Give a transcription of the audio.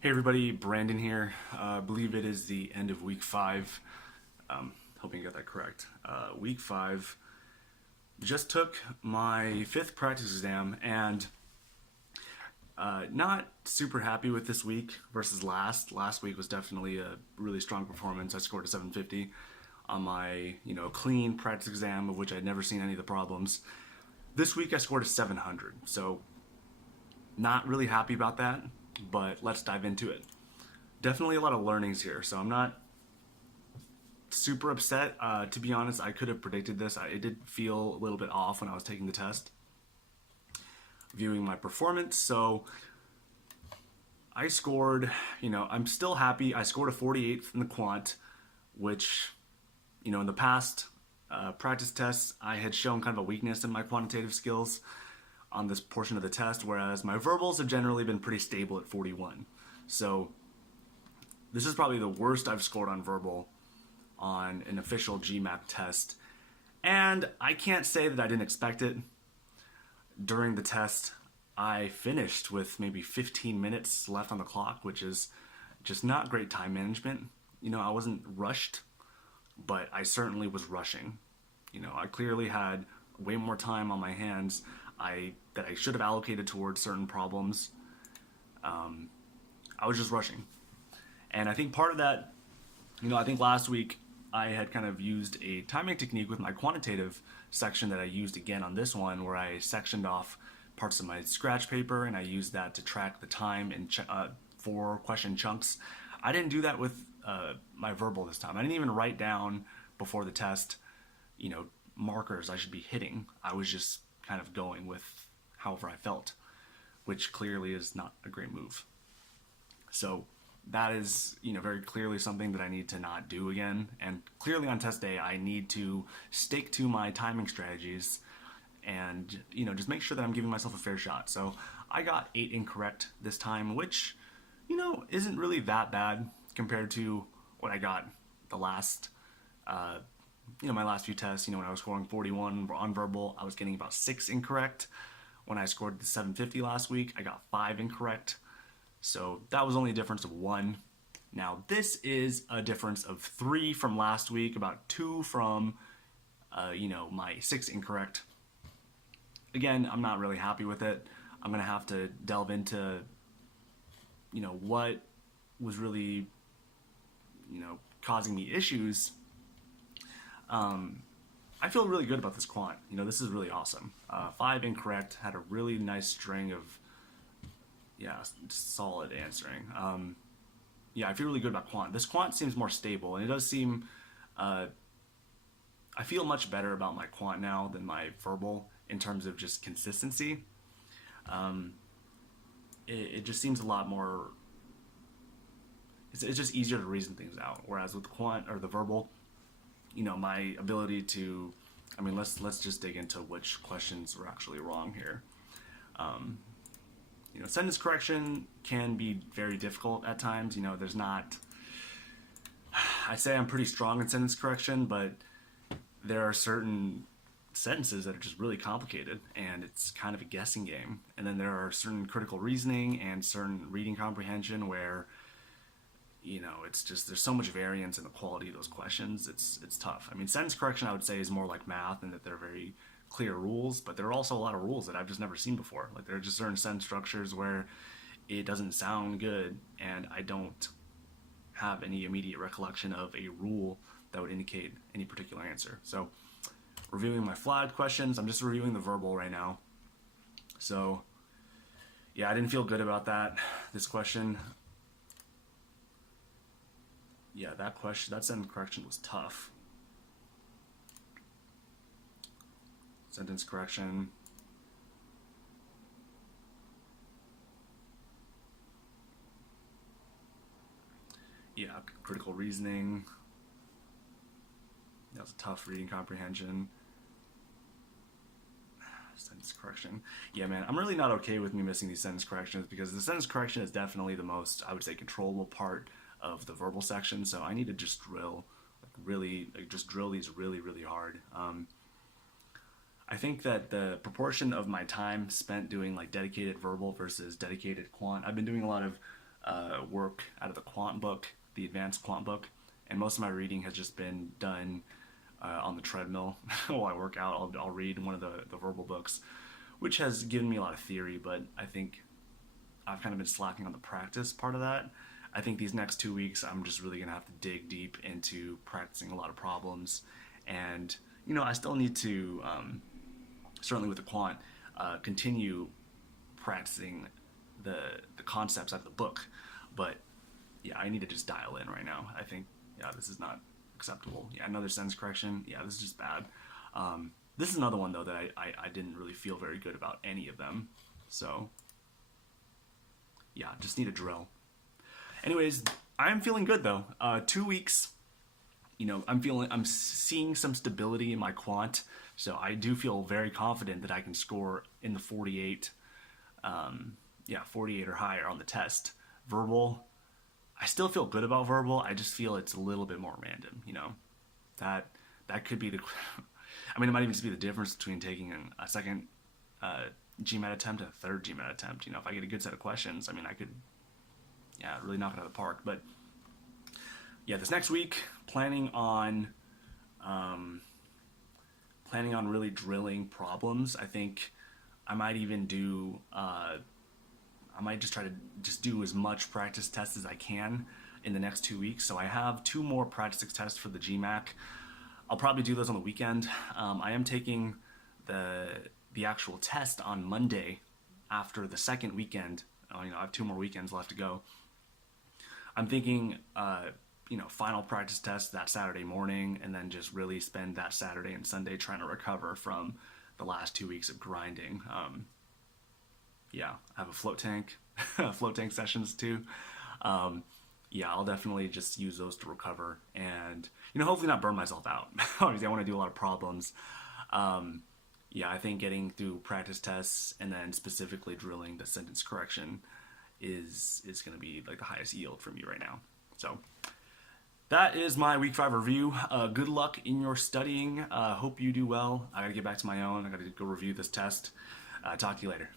Hey everybody, Brandon here. I believe it is the end of week 5. Hoping you got that correct. Week 5. Just took my 5th practice exam and not super happy with this week versus last. Last week was definitely a really strong performance. I scored a 750 on my clean practice exam, of which I'd never seen any of the problems. This week I scored a 700, so not really happy about that, but let's dive into it. Definitely a lot of learnings here, so I'm not super upset. To be honest, I could have predicted this. It did feel a little bit off when I was taking the test, viewing my performance. So I scored, I'm still happy. I scored a 48th in the quant, which, in the past practice tests, I had shown kind of a weakness in my quantitative skills on this portion of the test, whereas my verbals have generally been pretty stable at 41. So this is probably the worst I've scored on verbal on an official GMAT test. And I can't say that I didn't expect it. During the test, I finished with maybe 15 minutes left on the clock, which is just not great time management. I wasn't rushed, but I certainly was rushing. I clearly had way more time on my hands that I should have allocated towards certain problems. I was just rushing. And I think part of that, I think last week I had kind of used a timing technique with my quantitative section that I used again on this one, where I sectioned off parts of my scratch paper and I used that to track the time in 4 question chunks. I didn't do that with my verbal this time. I didn't even write down before the test, markers I should be hitting. I was just kind of going with however I felt, which clearly is not a great move. So that is, very clearly something that I need to not do again. And clearly on test day, I need to stick to my timing strategies and, just make sure that I'm giving myself a fair shot. So I got 8 incorrect this time, which, isn't really that bad compared to what I got the last, my last few tests. When I was scoring 41 on verbal, I was getting about 6 incorrect. When I scored the 750 last week, I got 5 incorrect. So that was only a difference of 1. Now this is a difference of 3 from last week, about 2 from, my 6 incorrect. Again, I'm not really happy with it. I'm going to have to delve into, what was really, causing me issues. I feel really good about this quant. This is really awesome. 5 incorrect, had a really nice string of, solid answering. I feel really good about quant. This quant seems more stable, and it does seem, I feel much better about my quant now than my verbal in terms of just consistency. It just seems a lot more, it's just easier to reason things out. Whereas with the quant or the verbal, my ability to, let's just dig into which questions were actually wrong here. Sentence correction can be very difficult at times. There's not, I say I'm pretty strong in sentence correction, but there are certain sentences that are just really complicated and it's kind of a guessing game. And then there are certain critical reasoning and certain reading comprehension where, it's just, there's so much variance in the quality of those questions. It's tough. Sentence correction I would say is more like math in that they're very clear rules, but there are also a lot of rules that I've just never seen before. Like there are just certain sentence structures where it doesn't sound good and I don't have any immediate recollection of a rule that would indicate any particular answer. So reviewing my flagged questions, I'm just reviewing the verbal right now. So I didn't feel good about that. This question, that sentence correction was tough. Sentence correction. Critical reasoning. That was a tough reading comprehension. Sentence correction. Man, I'm really not okay with me missing these sentence corrections because the sentence correction is definitely the most, I would say, controllable part of the verbal section. So I need to just drill, drill these really, really hard. I think that the proportion of my time spent doing like dedicated verbal versus dedicated quant, I've been doing a lot of work out of the quant book, the advanced quant book, and most of my reading has just been done on the treadmill while I work out. I'll read one of the verbal books, which has given me a lot of theory, but I think I've kind of been slacking on the practice part of that. I think these next 2 weeks, I'm just really going to have to dig deep into practicing a lot of problems. And, I still need to, certainly with the quant, continue practicing the concepts out of the book. But, yeah, I need to just dial in right now. I think, yeah, this is not acceptable. Yeah, another sentence correction. Yeah, this is just bad. This is another one, though, that I didn't really feel very good about any of them. So, yeah, just need a drill. Anyways, I'm feeling good though. 2 weeks, I'm seeing some stability in my quant, so I do feel very confident that I can score in the 48, 48 or higher on the test. Verbal, I still feel good about verbal. I just feel it's a little bit more random. That could be the. I mean, it might even just be the difference between taking a second GMAT attempt and a third GMAT attempt. If I get a good set of questions, I mean, I could. Yeah, really knock it out of the park. But yeah, this next week, planning on really drilling problems. I think I might even do. I might just try to just do as much practice tests as I can in the next 2 weeks. So I have 2 more practice tests for the GMAC. I'll probably do those on the weekend. I am taking the actual test on Monday after the second weekend. I have 2 more weekends left to go. I'm thinking, final practice test that Saturday morning, and then just really spend that Saturday and Sunday trying to recover from the last 2 weeks of grinding. I have a float tank, float tank sessions too. I'll definitely just use those to recover and, hopefully not burn myself out. Obviously, I want to do a lot of problems. I think getting through practice tests and then specifically drilling the sentence correction is going to be like the highest yield for me right now. So that is my week 5 review. Good luck in your studying. Hope you do well. I got to get back to my own. I got to go review this test. Talk to you later.